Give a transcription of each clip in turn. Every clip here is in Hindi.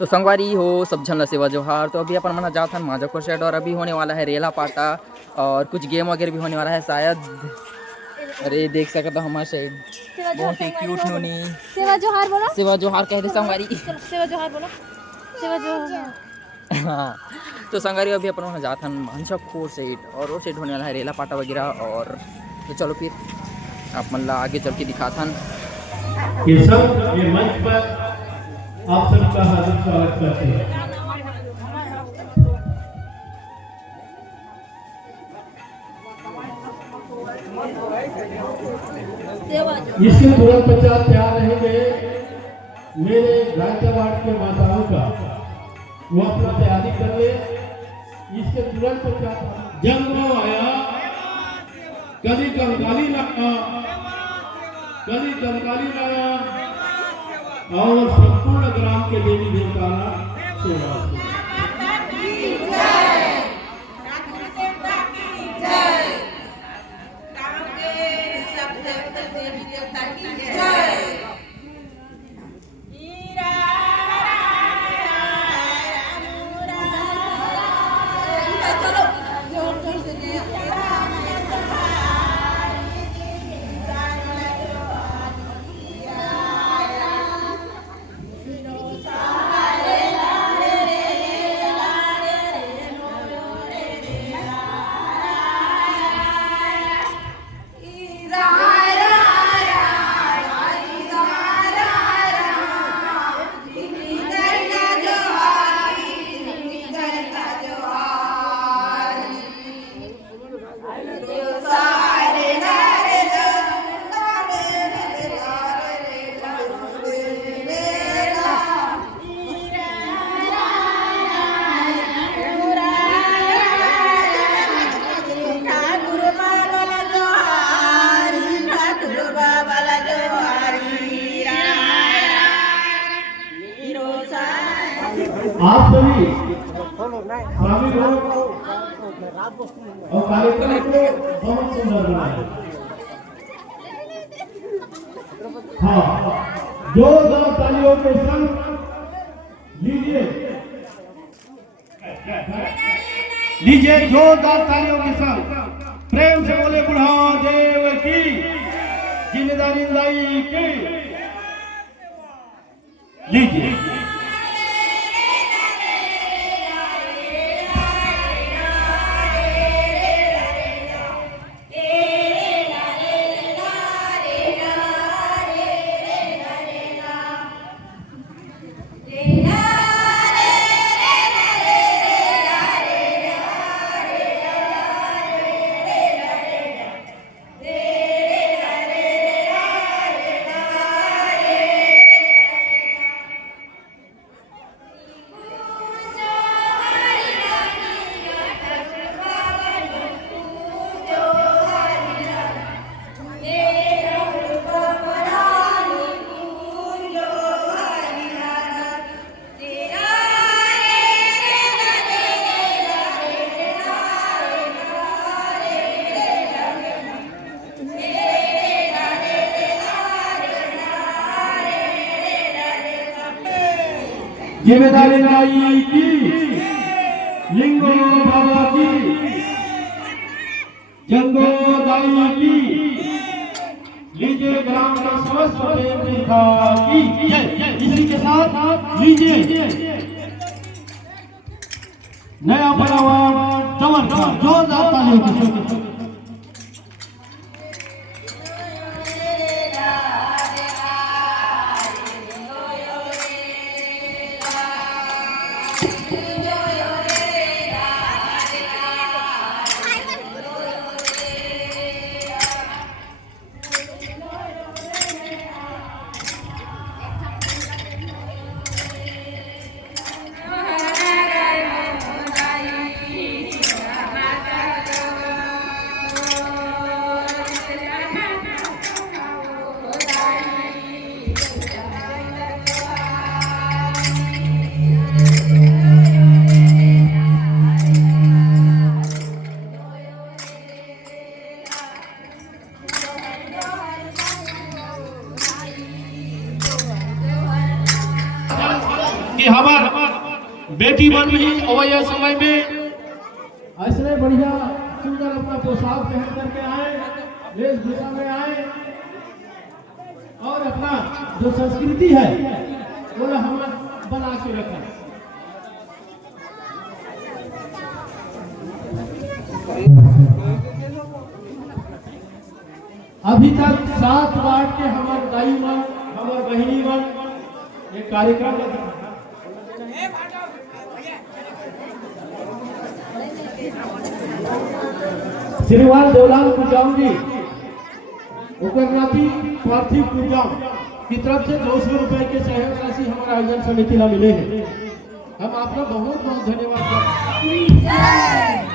तो संगवारी हो सब झन ला सेवा जोहार। तो अभी अपन मना जात हन माजापुर साइड और अभी होने वाला है रेला पाटा और कुछ गेम वगैरह भी होने वाला है शायद। अरे देख सकते हो हमारे साइड बहुत ही क्यूट नूनी सेवा जोहार बोलो। सेवा जोहार कहते संगवारी। सेवा जोहार बोलो। सेवा जोहार। हाँ तो संगवारी अभी अपन वहाँ जात हन मांझापुर साइड और वो साइड होने वाला है रेला पाटा वगैरह। और तो चलो फिर आप मन ला आगे चल के दिखाता हन। ये सब ये मंच पर आप सबका हार्दिक स्वागत करते हैं। इसके तुरंत पश्चात तैयार रहेंगे मेरे गायकवाड़ के माताओं का, वो अपना तैयारी कर ले। इसके तुरंत पश्चात जन्म आया कभी कंकाली लाया, कभी कंकाली लाया और संपूर्ण ग्राम के देवी देवता सेवा। आप सभी स्वामी लोग और कार्यक्रम को बहुत सुंदर बनाए। हाँ, जोरदार तालियों के संग लीजिए जोरदार तालियों के संग प्रेम से बोले बुढ़ावा देव की जिम्मेदारी लाई की। लीजिए जिम्मेदारी लाई की लिंगो बाबा की जंगो दाई की। लीजिए ग्राम का समस्त प्रेम देखा की जय। इसी के साथ लीजिए नया परिवार चमन का जोरदार तालियों। बेटी बन भी अवैया समय में ऐसे बढ़िया सुंदर अपना पोशाक पहन करके आए, वेशभूषा में आए और अपना जो संस्कृति है वो हम बना के रखें। अभी तक 7 वार्ड के हमारे दाई मन, हमारे बहिनी मन एक कार्यक्रम श्रीमान देवलाल कुजाम जी उकरनाथी पार्थिव कुजाम की तरफ से 200 रुपए के सहयोग राशि हमारा आयोजन समिति में मिले हैं। हम आपका बहुत बहुत धन्यवाद करते हैं।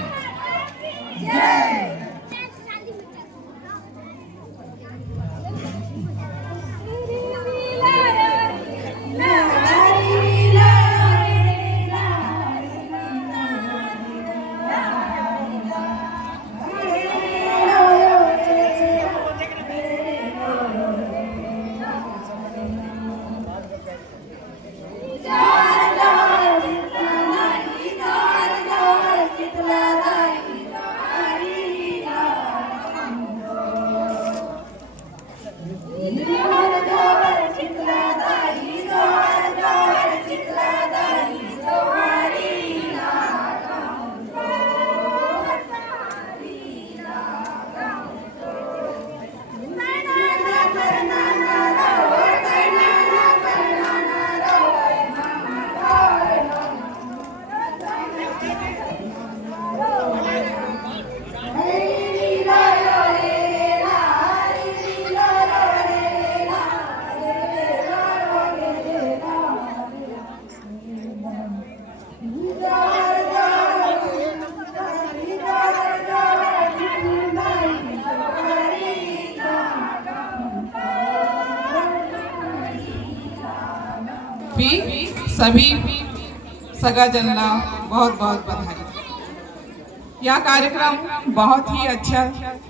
सभी सगा जनला बहुत बहुत बधाई। यह कार्यक्रम बहुत ही अच्छा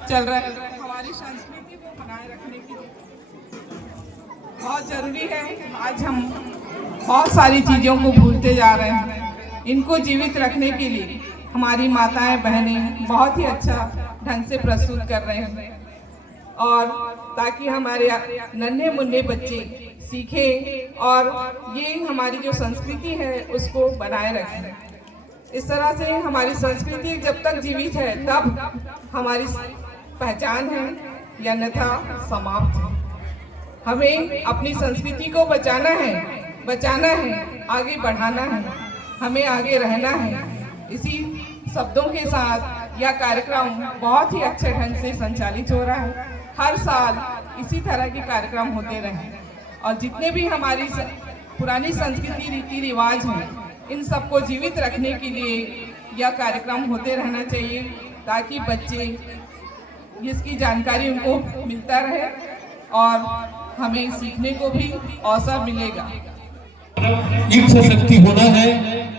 चल रहा है। हमारी संस्कृति को बनाए रखने के लिए बहुत जरूरी है। आज हम बहुत सारी चीज़ों को भूलते जा रहे हैं। इनको जीवित रखने के लिए हमारी माताएं बहनें बहुत ही अच्छा ढंग से प्रस्तुत कर रहे हैं और ताकि हमारे नन्हे मुन्ने बच्चे सीखें और ये हमारी जो संस्कृति है उसको बनाए रखें। इस तरह से हमारी संस्कृति जब तक जीवित है तब हमारी पहचान है, या अन्यथा समाप्त है। हमें अपनी संस्कृति को बचाना है, आगे बढ़ाना है, हमें आगे रहना है। इसी शब्दों के साथ यह कार्यक्रम बहुत ही अच्छे ढंग से संचालित हो रहा है। हर साल इसी तरह के कार्यक्रम होते रहे और जितने भी हमारी पुरानी संस्कृति रीति रिवाज हैं इन सबको जीवित रखने के लिए यह कार्यक्रम होते रहना चाहिए ताकि बच्चे इसकी जानकारी उनको मिलता रहे और हमें सीखने को भी अवसर मिलेगा। इच्छा शक्ति होना है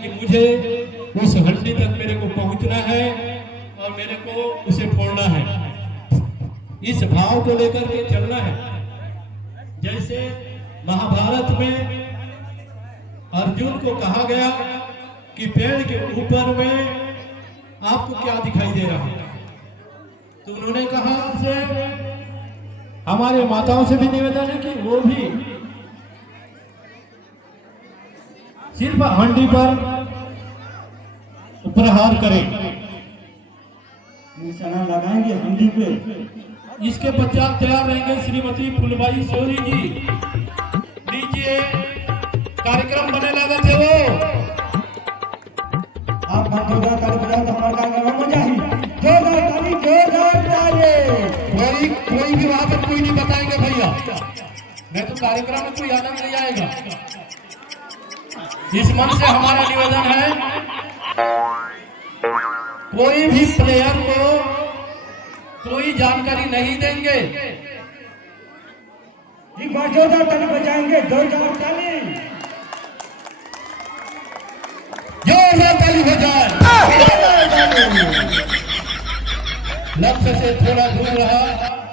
कि मुझे उस हंडी तक मेरे को पहुंचना है और मेरे को उसे फोड़ना है। इस भाव को लेकर के चलना है। जैसे महाभारत में अर्जुन को कहा गया कि पेड़ के ऊपर में आपको क्या दिखाई दे रहा है, तो उन्होंने कहा आपसे, हमारे माताओं से भी निवेदन है कि वो भी सिर्फ हंडी पर प्रहार करें, निशाना लगाएंगे हंडी पे। इसके पश्चात तैयार रहेंगे श्रीमती फुलबाई सोरी जी। लीजिए, कार्यक्रम बने लगा थे वो। आप जोरदार ताली बजाओ तो हमारा कार्यक्रम हो जाए। जोरदार ताली, जोरदार ताली। कोई भी वहां पर कोई नहीं बताएंगे भैया, मैं तो कार्यक्रम में कोई आनंद नहीं आएगा। इस मन से हमारा निवेदन है, कोई भी प्लेयर को कोई जानकारी नहीं देंगे। एक बार जोरदार ताली बजाएंगे, जोरदार ताली, जोरदार ताली बजाएं। लक्ष्य से थोड़ा दूर रहा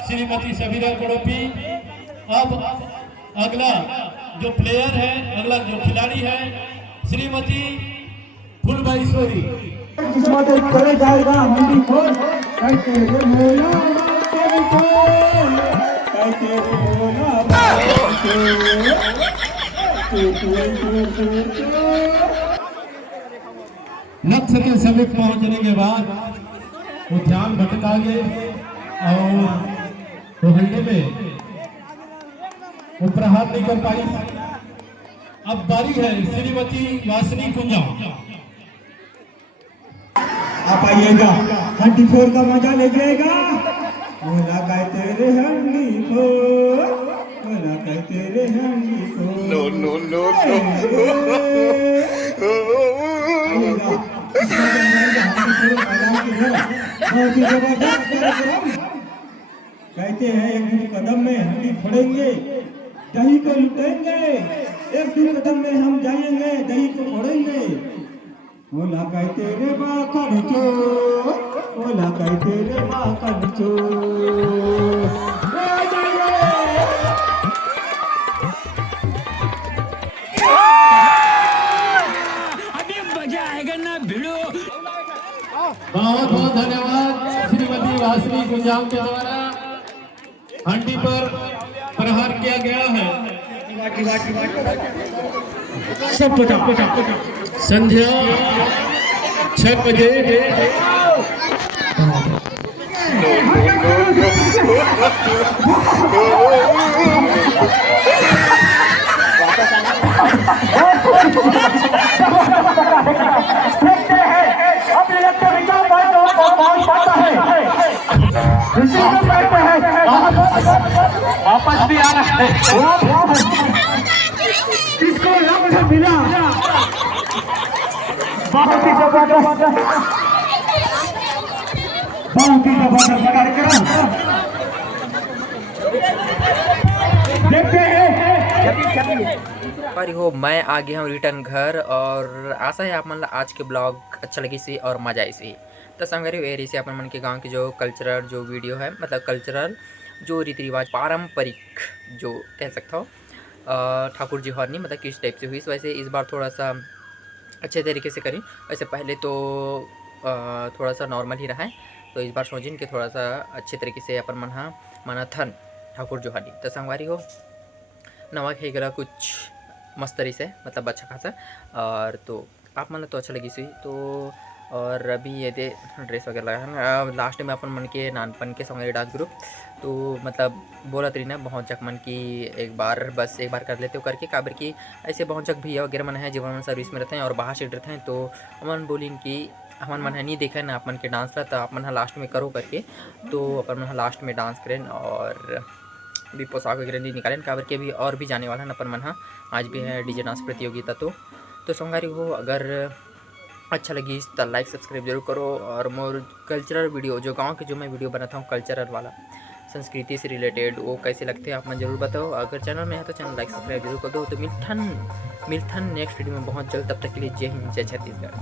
श्रीमती सबीरा कोड़ोपी। अब अगला जो प्लेयर है, अगला जो खिलाड़ी है, श्रीमती फुलबाईश्वरी किस्मत करे जाएगा हंडी फोड़ कहते रे मोला तेरे को कहते रे मोला लक्ष्य के समीप पहुंचने के बाद वो ध्यान भटका गए और वो हंडे में वो प्रहार नहीं कर पाई। अब बारी है श्रीमती वासनी कुंजा। आप आइएगा हंडी फोड़ का मजा ले जाएगा। मोला कहते रे हंडी फोड़ मोला कहते रे हंडी फोड़ नो नो नो कहते हैं एक दिन कदम में हंडी फोड़ेंगे दही को लुटेंगे, एक दिन कदम में हम जाएंगे दही को फोड़ेंगे। मोला कहते रे बाकर चोर मोला कहते रे बाकर चोर। बहुत बहुत धन्यवाद श्रीमती वासनी कुंजाम के द्वारा हंडी पर प्रहार किया गया है। सब संध्या 6 बजे वापस भी आना है। किसको लफ्ज़ मिला बहुत ही जबरदस्त कार्यक्रम देखते हैं। पर हो मैं आ गया हूँ रिटर्न घर और आशा है आप मन आज के ब्लॉग अच्छा लगी सी और मजा आई सी। तो संगरी एरी से अपन मन के गांव के जो कल्चरल जो वीडियो है मतलब कल्चरल जो रीति रिवाज पारंपरिक जो कह सकता हो ठाकुर जी हरनी मतलब किस टाइप से हुई इस वजह से इस बार थोड़ा सा अच्छे तरीके से करें। वैसे पहले तो थोड़ा सा नॉर्मल ही रहा है तो इस बार सोचिन कि थोड़ा सा अच्छे तरीके से अपन मन हाँ माना थन ठाकुर जो हरनी। तो संगवारी हो नवा खे गला कुछ मस्तरी से मतलब अच्छा खासा और तो आप मन तो अच्छा लगी सी। तो और अभी ये दे ड्रेस वगैरह लगा है लास्ट में अपन मन के नानपन के संग डांस ग्रुप तो मतलब बोला तरी ना बहुत जक मन की एक बार कर लेते हो करके काबर की ऐसे बहुत जक भैया वगैरह मन है जब मन सर्विस में रहते हैं और बाहर से रहते हैं तो अपन बोलिन कि हमन मन है नहीं देखा ना अपन के डांस ला तो अपन लास्ट में करो करके तो अपन मन लास्ट में डांस करें और भी पोशाक वगैरह नहीं निकालें काबर के भी और भी जाने वाला है अपन मन हाँ आज भी है डीजे डांस प्रतियोगिता। तो संगारी हो अगर अच्छा लगी तो लाइक सब्सक्राइब जरूर करो और मोर कल्चरल वीडियो जो गांव के जो मैं वीडियो बनाता हूँ कल्चरल वाला संस्कृति से रिलेटेड वो कैसे लगते हैं आप मैं ज़रूर बताओ। अगर चैनल में है तो चैनल लाइक सब्सक्राइब जरूर कर दो। तो मिलथन नेक्स्ट वीडियो में बहुत जल्द। तब तक के लिए जय हिंद जय छत्तीसगढ़।